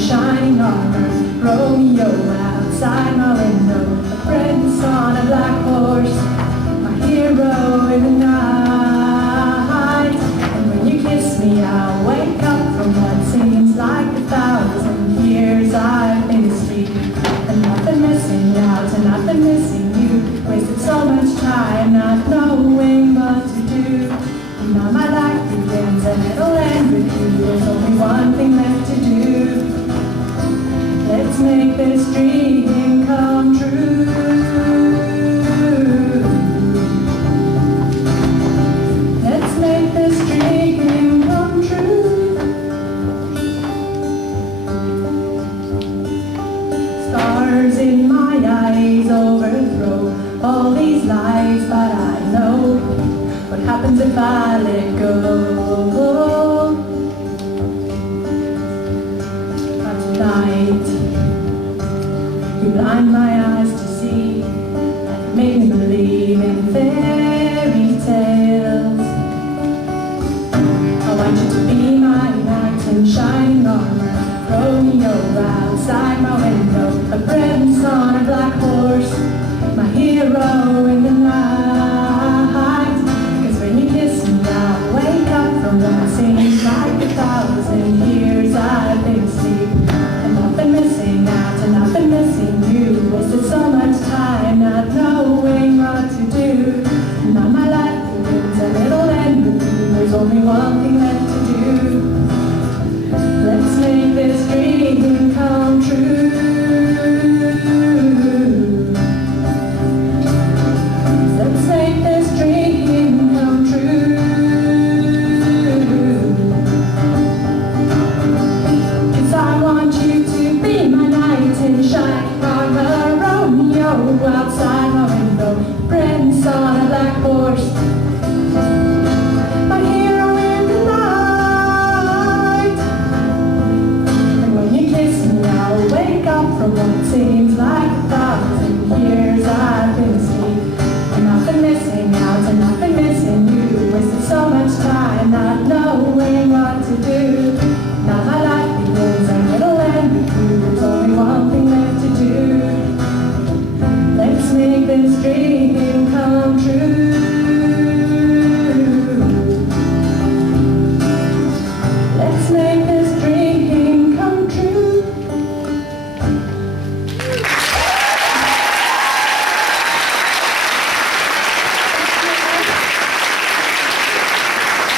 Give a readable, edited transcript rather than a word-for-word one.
shining armor, Romeo outside my window, a prince on a black horse, my hero in the night. And when you kiss me, I'll wake up from what seems like 1,000 years I've been asleep. And nothing missing out and nothing missing you. Wasted so much time not knowing what to do. And now my life begins and it'll end with you. There's only one thing left to do. Let's make this dream come true. Let's make this dream come true. Stars in my eyes overthrow all these lies, but I know what happens if I let go. But tonight you blind my eyes to see, and make me believe in fairy tales. I want you to be my knight in shining armor, Romeo outside my window, a prince on a black horse, my hero in the night.